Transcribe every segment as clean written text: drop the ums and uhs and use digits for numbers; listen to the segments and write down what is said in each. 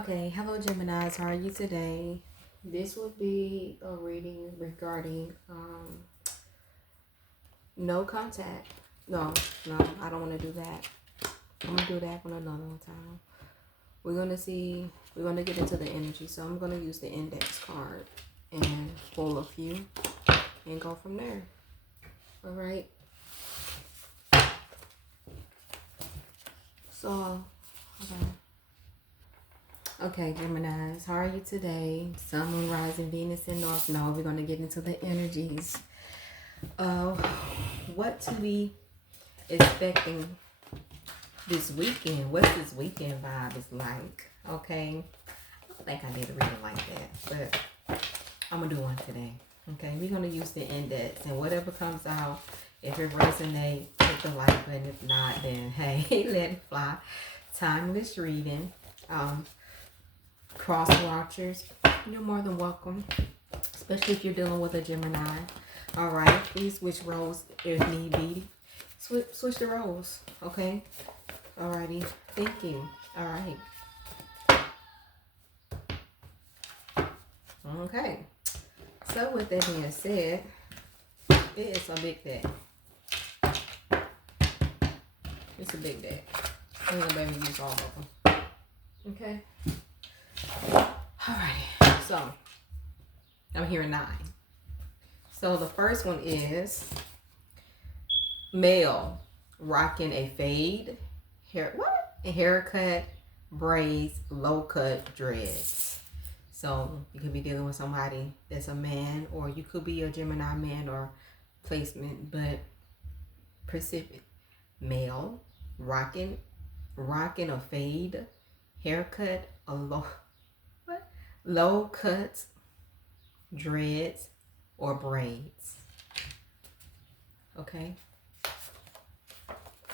Okay, hello Geminis, how are you today? This will be a reading regarding no contact. No, no, I don't want to do that. I'm gonna do that one another time. We're gonna get into the energy. So I'm gonna use the index card and pull a few and go from there. All right. So, okay, Geminis, how are you today? Sun, Moon, Rising, Venus, and North Node. We're gonna get into the energies of what to be expecting this weekend. What this weekend vibe is like. Okay. I don't think I did a reading like that, but I'm gonna do one today. Okay, we're gonna use the index and whatever comes out, if it resonates, hit the like button. If not, then hey, let it fly. Timeless reading. Cross watchers, you're more than welcome, especially if you're dealing with a Gemini. All right, please switch roles if need be. Switch the roles, okay? Alrighty, thank you. All right. Okay. So with that being said, it is a big day. It's a big day. I'm gonna be able to use all of them. Okay. Alrighty. So I'm hearing 9. So the first one is male rocking a fade, a haircut, braids, low cut dreads. So you could be dealing with somebody that's a man, or you could be a Gemini man or placement, but Pacific. Male rocking a fade, haircut, a low cut, dreads, or braids. Okay.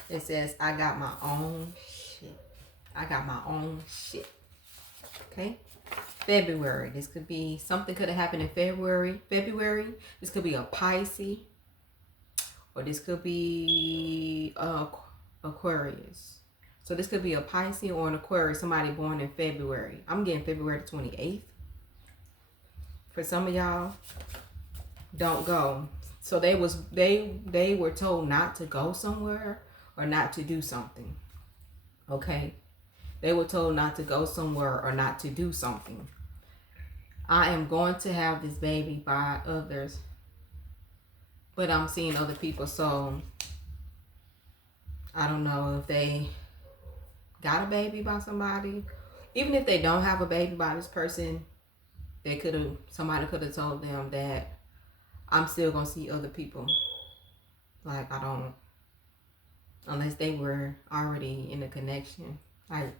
It says, I got my own shit. I got my own shit. Okay. February. This could be, something could have happened in February. This could be a Pisces. Or this could be Aquarius. So this could be a Pisces or an Aquarius. Somebody born in February. I'm getting February the 28th. For some of y'all, don't go. So they were told not to go somewhere or not to do something. Okay? They were told not to go somewhere or not to do something. I am going to have this baby by others, but I'm seeing other people, so I don't know if they got a baby by somebody. Even if they don't have a baby by this person, somebody could have told them that I'm still gonna see other people. Like, I don't, unless they were already in a connection. Like,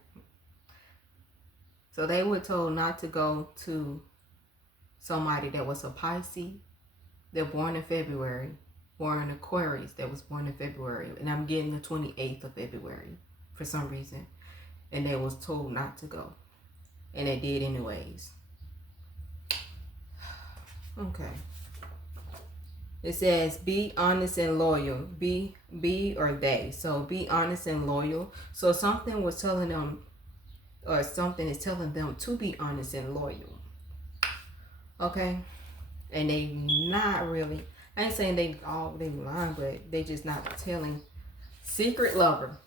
so they were told not to go to somebody that was a Pisces. They're born in February. Or an Aquarius that was born in February. And I'm getting the 28th of February for some reason. And they was told not to go. And they did anyways. Okay. It says, be honest and loyal. Be or they. So be honest and loyal. So something was telling them, or something is telling them to be honest and loyal. Okay? And they not really, I ain't saying they lying, but they just not telling. Secret lover.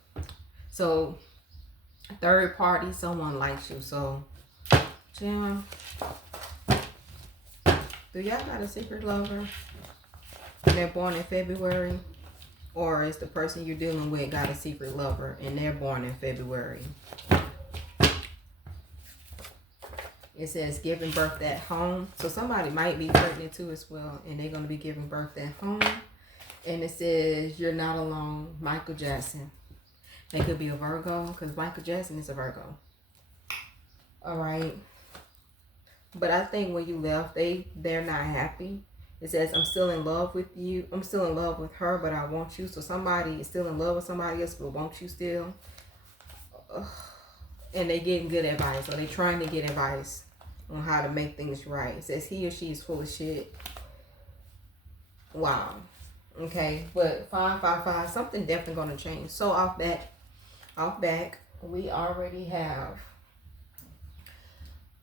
So third party, someone likes you. So Jim, do y'all got a secret lover? They're born in February, or is the person you're dealing with got a secret lover and they're born in February? It says giving birth at home. So somebody might be pregnant too as well, and they're going to be giving birth at home. And it says you're not alone. Michael Jackson. They could be a Virgo, because Michael Jackson is a Virgo. All right. But I think when you left, they're not happy. It says, I'm still in love with you. I'm still in love with her, but I want you. So somebody is still in love with somebody else, but wants you still. And they getting good advice, or they trying to get advice on how to make things right. It says he or she is full of shit. Wow. Okay, but 555, something definitely gonna change. So off back, we already have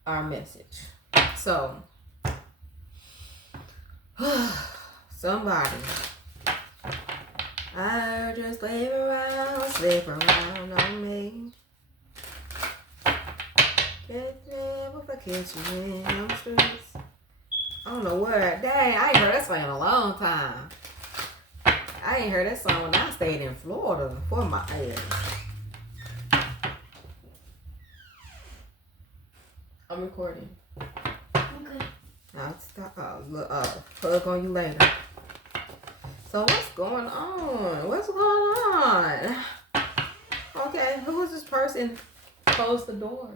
our message. So, somebody, I just slip around on me. Can't never forget you in them streets. I don't know where. Dang, I ain't heard that song in a long time. I ain't heard that song when I stayed in Florida for my ass. I'm recording. Okay. I'll stop. Plug on you later. So what's going on? What's going on? Okay, who is this person? Close the door.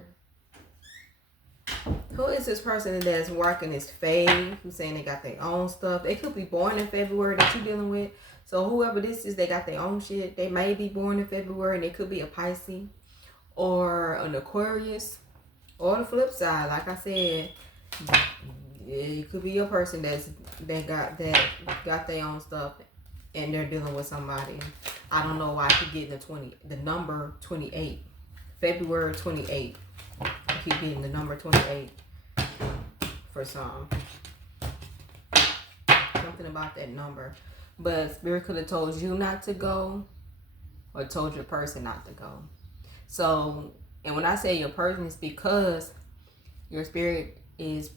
Who is this person that's working his fade? Who's saying they got their own stuff? They could be born in February that you're dealing with. So whoever this is, they got their own shit. They may be born in February and they could be a Pisces or an Aquarius. Or the flip side, like I said, it could be a person that got their own stuff and they're dealing with somebody. I don't know why I keep getting the number 28. February 28. I keep getting the number 28 for some. Something about that number. But Spirit could have told you not to go or told your person not to go. So, and when I say your person, it's because your spirit is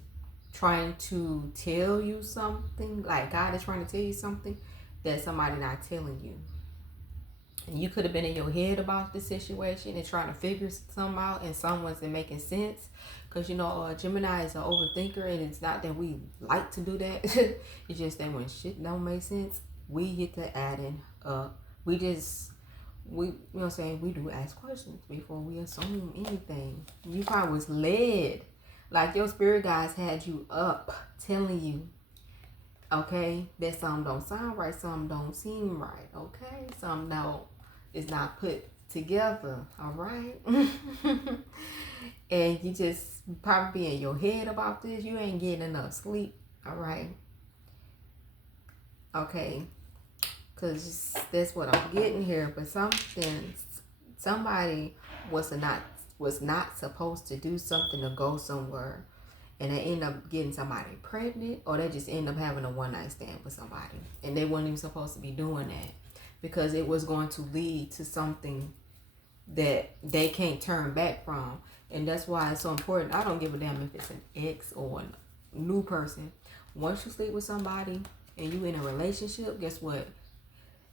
trying to tell you something, like God is trying to tell you something that somebody not telling you. And you could have been in your head about the situation and trying to figure something out, and some wasn't making sense. Because, you know, Gemini is an overthinker, and it's not that we like to do that. It's just that when shit don't make sense, we get to adding up. We you know what I'm saying, we do ask questions before we assume anything. You probably was led. Like your spirit guides had you up telling you, okay, that something don't sound right, something don't seem right, okay? Something is not put together, all right? And you just probably be in your head about this. You ain't getting enough sleep, all right? Okay, because that's what I'm getting here. But somebody was not supposed to do something to go somewhere, and they end up getting somebody pregnant, or they just end up having a one-night stand with somebody, and they weren't even supposed to be doing that because it was going to lead to something that they can't turn back from. And that's why it's so important. I don't give a damn if it's an ex or a new person. Once you sleep with somebody and you in a relationship, guess what?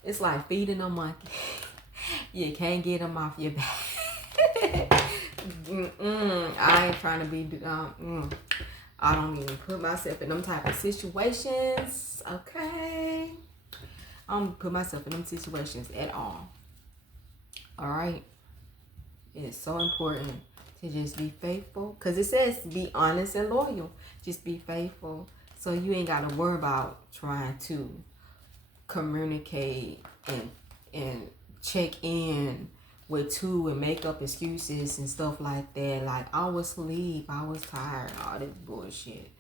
It's like feeding a monkey. You can't get them off your back. I ain't trying to be. I don't even put myself in them type of situations. Okay, I don't put myself in them situations at all. All right, it's so important to just be faithful, because it says be honest and loyal. Just be faithful, so you ain't got to worry about trying to communicate and check in with two and make up excuses and stuff like that. Like, I was asleep, I was tired, all this bullshit.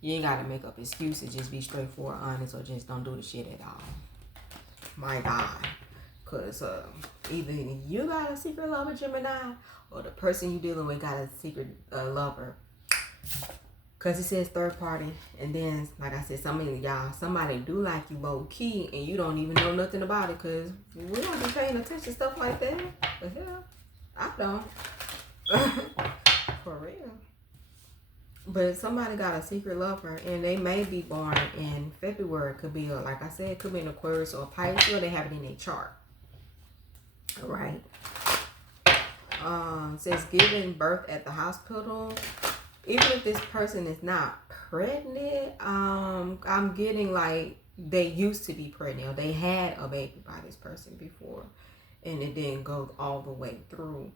You ain't gotta make up excuses. Just be straightforward, honest, or just don't do the shit at all. My God. Because either you got a secret lover, Gemini, or the person you dealing with got a secret lover. Because it says third party. And then, like I said, somebody do like you low key and you don't even know nothing about it, because we don't be paying attention to stuff like that. The hell? I don't. For real. But somebody got a secret lover, and they may be born in February. Could be, like I said, could be an Aquarius or a Pisces, or they have it in their chart. All right. It says giving birth at the hospital. Even if this person is not pregnant, I'm getting like they used to be pregnant, or they had a baby by this person before and it didn't go all the way through.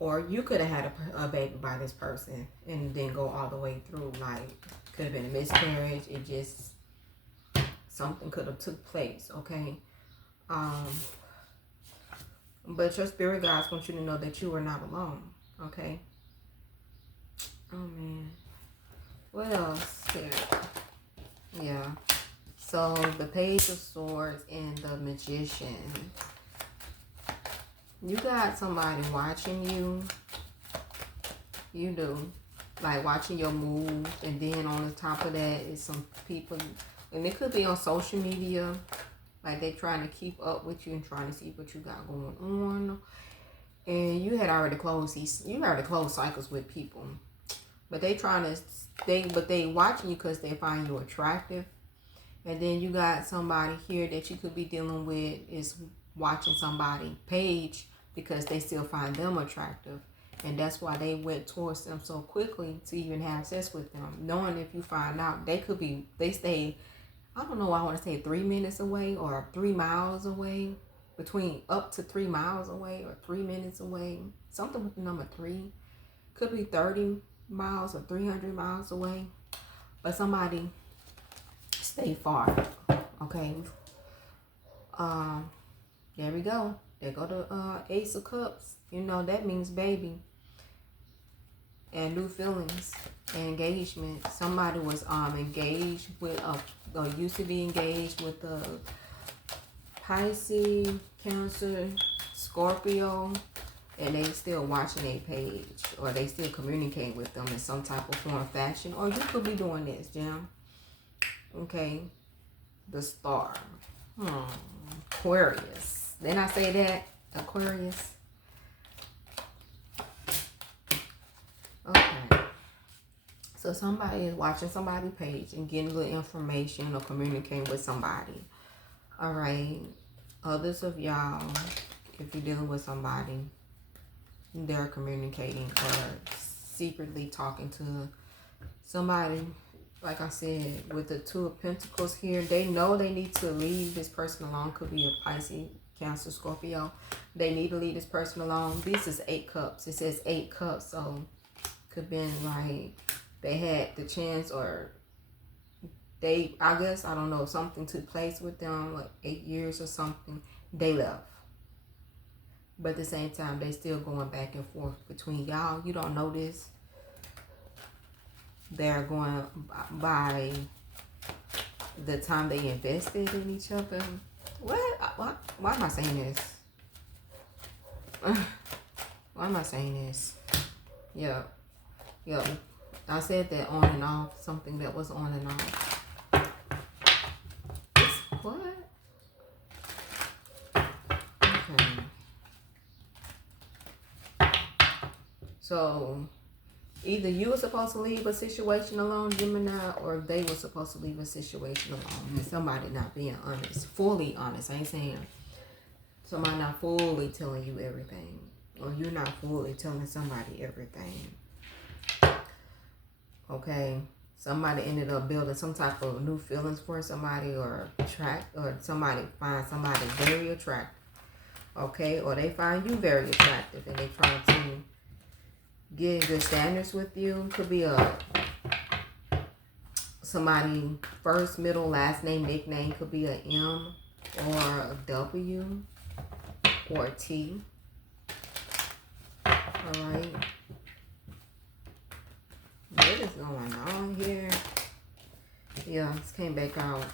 Or you could have had a baby by this person and it didn't go all the way through. Like, could have been a miscarriage. It just, something could have took place, okay? But your spirit guides want you to know that you are not alone, okay? Oh, man. What else here? Yeah. So, the Page of Swords and the Magician. You got somebody watching you. You do. like watching your moves, and then on the top of that is some people, and it could be on social media, like they trying to keep up with you and trying to see what you got going on. And you had already closed cycles with people, but they watching you because they find you attractive. And then you got somebody here that you could be dealing with is watching somebody page because they still find them attractive. And that's why they went towards them so quickly to even have sex with them. Knowing if you find out, they stay, I don't know, I want to say 3 minutes away or 3 miles away. Between up to 3 miles away or 3 minutes away. Something with the number 3. Could be 30 miles or 300 miles away. But somebody stay far. Okay. There we go. There go the Ace of Cups. You know, that means baby. And new feelings. Engagement. Somebody was engaged with or used to be engaged with a Pisces, Cancer, Scorpio, and they still watching a page, or they still communicating with them in some type of form or fashion. Or you could be doing this, Jim. Okay. The Star. Aquarius. Didn't I say that? Aquarius. Okay. So somebody is watching somebody's page and getting a little information or communicating with somebody. All right. Others of y'all, if you're dealing with somebody, they're communicating or secretly talking to somebody. Like I said, with the Two of Pentacles here, they know they need to leave this person alone. Could be a Pisces, Cancer, Scorpio. They need to leave this person alone. This is 8 cups. It says 8 cups. So could be like they had the chance, or I guess, I don't know, something took place with them, like 8 years or something. They left. But at the same time, they still going back and forth between y'all. You don't know this. They're going by the time they invested in each other. What? Why am I saying this? Why am I saying this? Yeah. I said that on and off. Something that was on and off. What? Okay. So either you were supposed to leave a situation alone, Gemini, or they were supposed to leave a situation alone. And somebody not being honest, fully honest. I ain't saying somebody not fully telling you everything, or you're not fully telling somebody everything. Okay. Somebody ended up building some type of new feelings for somebody, or somebody finds somebody very attractive. Okay, or they find you very attractive and they try to get good standards with you. Could be somebody first, middle, last name, nickname. Could be a M or a W or a T. Alright. What is going on here? Yeah, this came back out.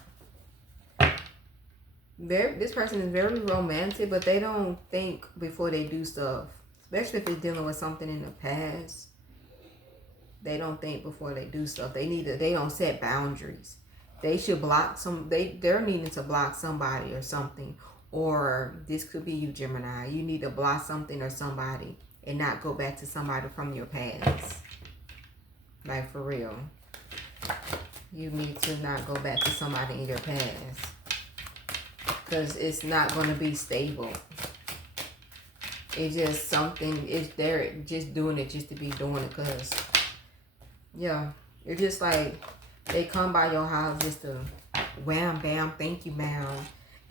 This person is very romantic, but they don't think before they do stuff. Especially if they're dealing with something in the past. They don't think before they do stuff. They don't set boundaries. They should block they're needing to block somebody or something. Or this could be you, Gemini. You need to block something or somebody and not go back to somebody from your past. Like, for real. You need to not go back to somebody in your past. Because it's not going to be stable. It's just something, they're just doing it just to be doing it. Because, yeah, it's just like they come by your house just to wham, bam, thank you, ma'am.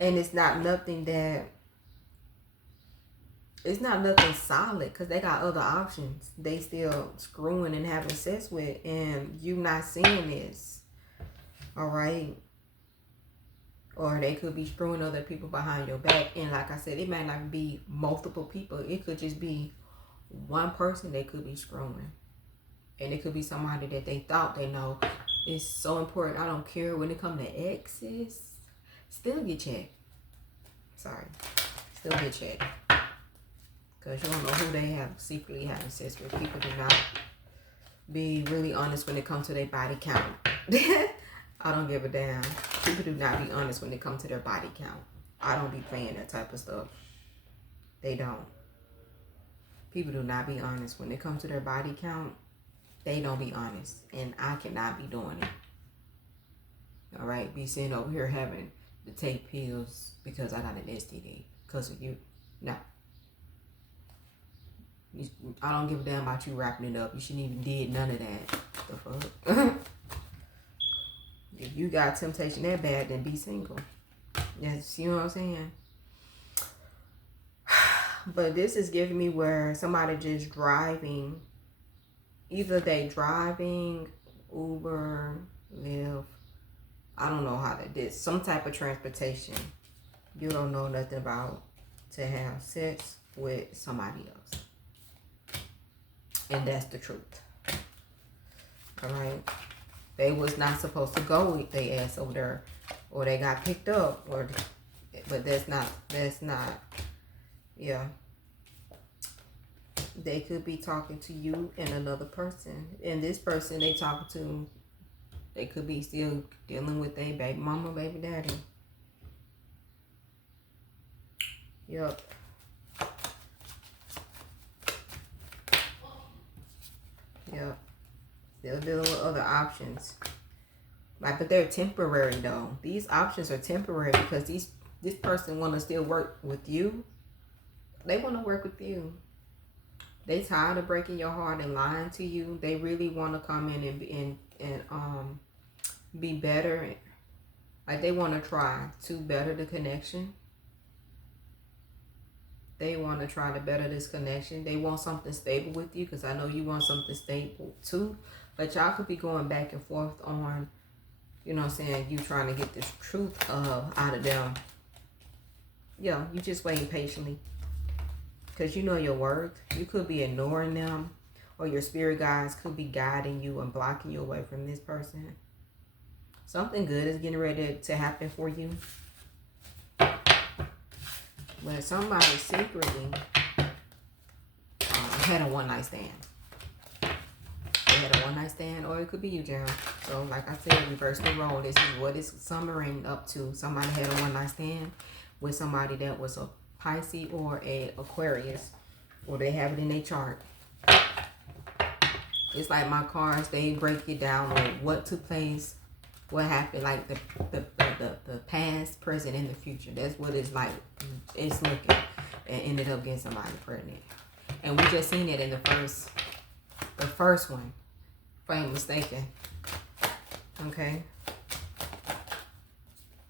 And it's not nothing solid, because they got other options they still screwing and having sex with, and you not seeing this. All right. Or they could be screwing other people behind your back. And like I said, it might not be multiple people. It could just be one person they could be screwing. And it could be somebody that they thought they know. It's so important. I don't care when it comes to exes. Still get checked. Sorry. Still get checked. Because you don't know who they have secretly having sex with. People do not. be really honest when it comes to their body count. I don't give a damn. People do not be honest when it comes to their body count. I don't be playing that type of stuff. They don't. People do not be honest when it comes to their body count. They don't be honest. And I cannot be doing it. All right? Be sitting over here having to take pills because I got an STD. Because of you. No. I don't give a damn about you wrapping it up. You shouldn't even did none of that. The fuck? If you got temptation that bad, then be single. Yes, you know what I'm saying? But this is giving me where somebody just driving. Either they driving, Uber, Lyft. I don't know how that did. Some type of transportation you don't know nothing about to have sex with somebody else. And that's the truth. Alright? They was not supposed to go with their ass over there. Or they got picked up. But that's not, yeah. They could be talking to you and another person. And this person they talking to, they could be still dealing with their baby mama, baby daddy. Yep. Yep. Still dealing with other options. Like, but they're temporary though. These options are temporary because this person want to still work with you. They want to work with you. They tired of breaking your heart and lying to you. They really want to come in and be better. Like, they want to try to better the connection. They want to try to better this connection. They want something stable with you because I know you want something stable too. But y'all could be going back and forth on, you know what I'm saying, you trying to get this truth out of them. Yeah, you just waiting patiently. Because you know your worth. You could be ignoring them. Or your spirit guides could be guiding you and blocking you away from this person. Something good is getting ready to happen for you. But somebody secretly had a one-night stand. They had a one-night stand, or it could be you, Jam. So, like I said, reverse the role. This is what it's summering up to. Somebody had a one-night stand with somebody that was a Pisces or an Aquarius, or they have it in their chart. It's like my cards, they break it down on what took place, what happened, like the past, present, and the future. That's what it's like. It's looking, and ended up getting somebody pregnant. And we just seen it in the first one, if I ain't mistaken. Okay.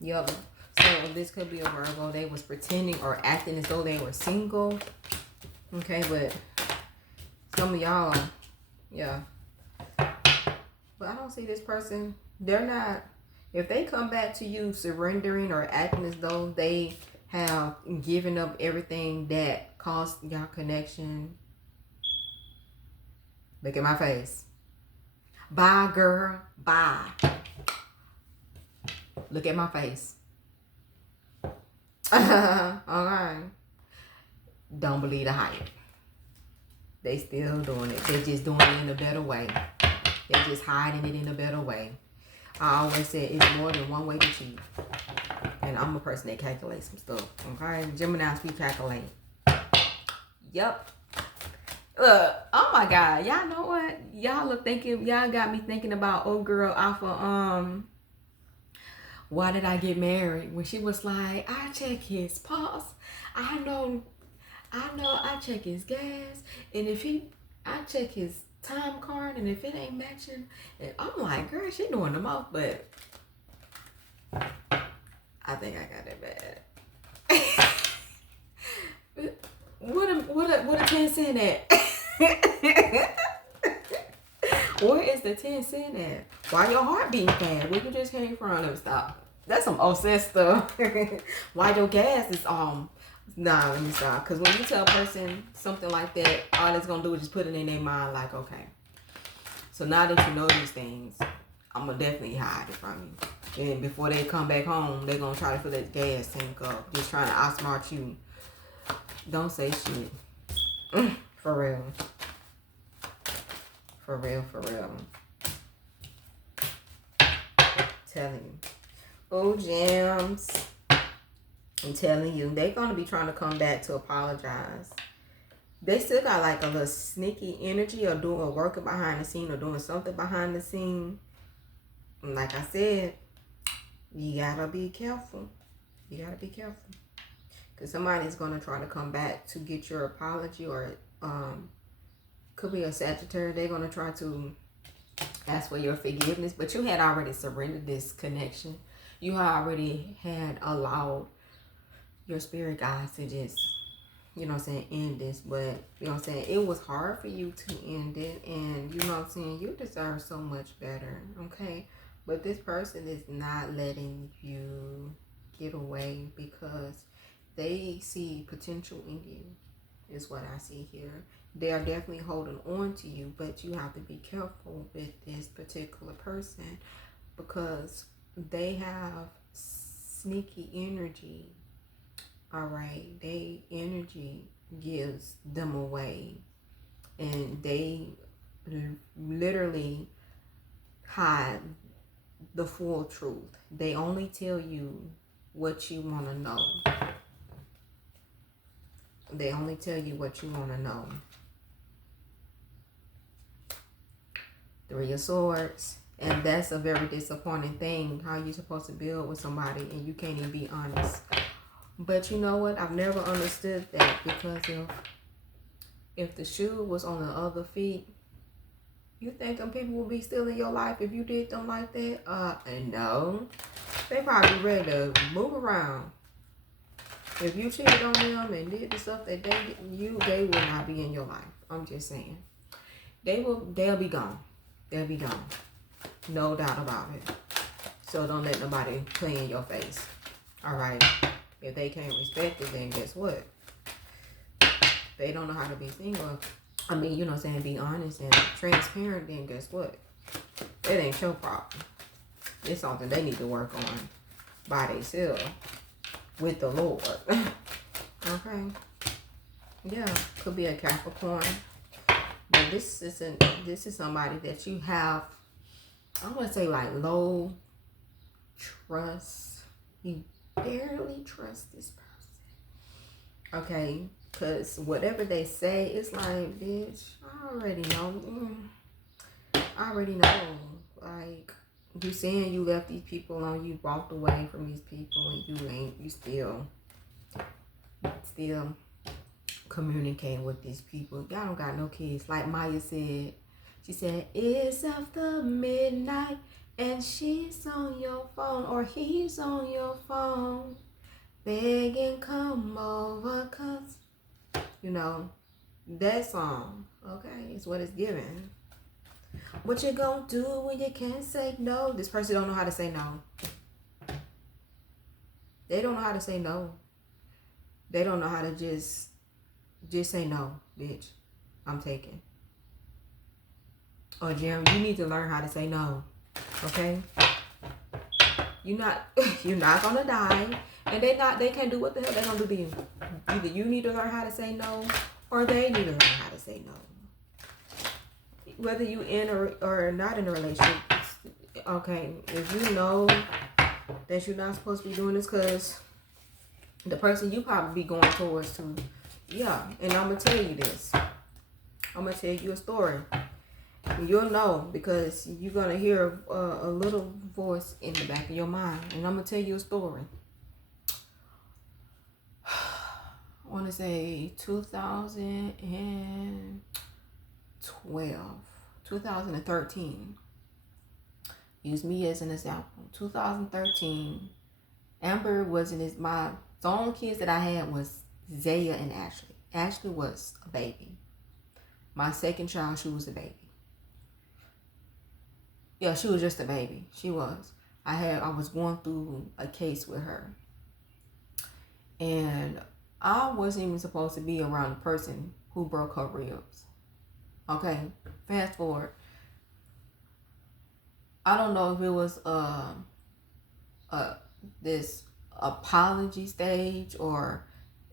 Yup. So this could be a Virgo. They was pretending or acting as though they were single. Okay, but some of y'all, yeah. But I don't see this person. They're not, if they come back to you surrendering or acting as though they have given up everything that caused y'all connection. Look at my face. Bye, girl. Bye. Look at my face. Alright. Don't believe the hype. They still doing it. They're just doing it in a better way. They're just hiding it in a better way. I always say it's more than one way to cheat. And I'm a person that calculates some stuff. Okay? Geminis, we calculate. Yep. Oh my God. Y'all know what? Y'all got me thinking about old girl Alpha, why did I get married? When she was like, I check his pulse. I know I check his gas. And I check his time card. And if it ain't matching. And I'm like, girl, she doing the most. But I think I got it bad. What a 10 cent at? Where is the 10 cent at? Why your heart beating fast? Where you just came from? Let me stop. That's some obsessed stuff. Why your gas is nah, let me stop. Because when you tell a person something like that, all it's gonna do is just put it in their mind like, okay. So now that you know these things, I'm gonna definitely hide it from you. And before they come back home, they're gonna try to fill that gas tank up. Just trying to outsmart you. Don't say shit. For real. For real, for real. Telling you. Oh, gems. I'm telling you, they're going to be trying to come back to apologize. They still got like a little sneaky energy or working behind the scene or doing something behind the scene. And like I said, you gotta be careful. You gotta be careful. Because somebody's going to try to come back to get your apology, or could be a Sagittarius. They're going to try to ask for your forgiveness, but you had already surrendered this connection. You already had allowed your spirit guides to just, you know what I'm saying, end this. But, you know what I'm saying, it was hard for you to end it. And, you know what I'm saying, you deserve so much better, okay? But this person is not letting you get away because they see potential in you, is what I see here. They are definitely holding on to you, but you have to be careful with this particular person because they have sneaky energy. All right, they energy gives them away, and they literally hide the full truth. They only tell you what you want to know. They only tell you what you want to know. Three of Swords. And that's a very disappointing thing, how you're supposed to build with somebody and you can't even be honest. But you know what? I've never understood that, because if the shoe was on the other feet, you think them people would be still in your life if you did them like that? And no. They probably ready to move around. If you cheated on them and did the stuff that they will not be in your life. I'm just saying. They'll be gone. They'll be gone. No doubt about it. So don't let nobody play in your face. All right. If they can't respect it, then guess what? They don't know how to be single. I mean, you know what I'm saying, be honest and transparent, then guess what? It ain't your problem. It's something they need to work on by themselves with the Lord. Okay. Yeah, could be a Capricorn. But this is somebody that you have, I want to say, like, low trust. You barely trust this person. Okay? Because whatever they say, it's like, bitch, I already know. I already know. Like, you saying you left these people alone, you walked away from these people, and you still communicate with these people. Y'all don't got no kids. Like Maya said, she said, it's after midnight and she's on your phone or he's on your phone begging come over, cause you know that song, okay, is what it's giving. What you gonna do when you can't say no? This person don't know how to say no. They don't know how to say no. They don't know how to just say no, bitch. I'm taking. Or Jim, you need to learn how to say no. Okay? You're not gonna die. And they can't do what the hell they're gonna do to you. Either you need to learn how to say no, or they need to learn how to say no. Whether you in or not in a relationship, okay, if you know that you're not supposed to be doing this, because the person you probably be going towards to, yeah, and I'm going to tell you this. I'm going to tell you a story. You'll know, because you're going to hear a little voice in the back of your mind. And I'm going to tell you a story. I want to say 2013. Use me as an example. 2013, Amber wasn't the only kids that I had was Zaya and Ashley. Ashley was a baby. My second child, she was a baby. Yeah, she was just a baby. She was. I was going through a case with her. And I wasn't even supposed to be around the person who broke her ribs. Okay, fast forward. I don't know if it was this apology stage or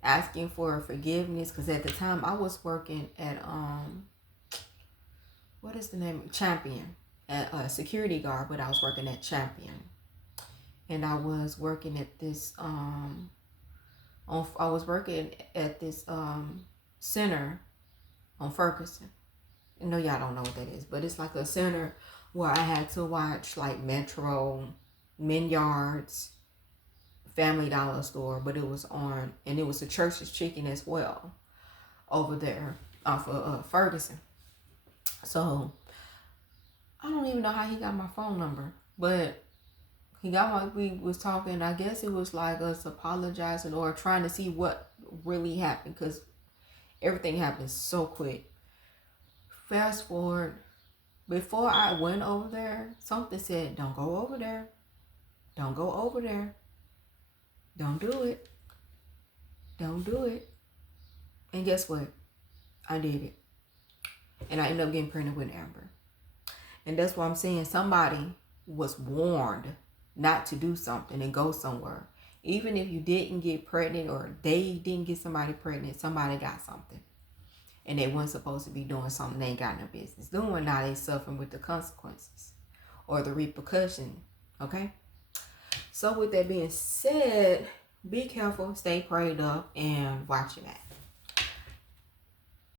asking for forgiveness, because at the time I was working at what is the name? Champion. A security guard, but I was working at Champion. And I was working at this I was working at this center on Ferguson. I know y'all don't know what that is, but it's like a center where I had to watch like Metro, Menards, Family Dollar store, but it was on, and it was the Church's Chicken as well over there off of Ferguson. So I don't even know how he got my phone number, but he got my, we was talking, I guess it was like us apologizing or trying to see what really happened, because everything happened so quick. Fast forward, before I went over there, something said, don't go over there. Don't go over there. Don't do it. Don't do it. And guess what? I did it. And I ended up getting pregnant with Amber. And that's why I'm saying somebody was warned not to do something and go somewhere. Even if you didn't get pregnant or they didn't get somebody pregnant, somebody got something. And they weren't supposed to be doing something they ain't got no business doing. Now they suffering with the consequences or the repercussion. Okay? So with that being said, be careful, stay prayed up, and watch your back.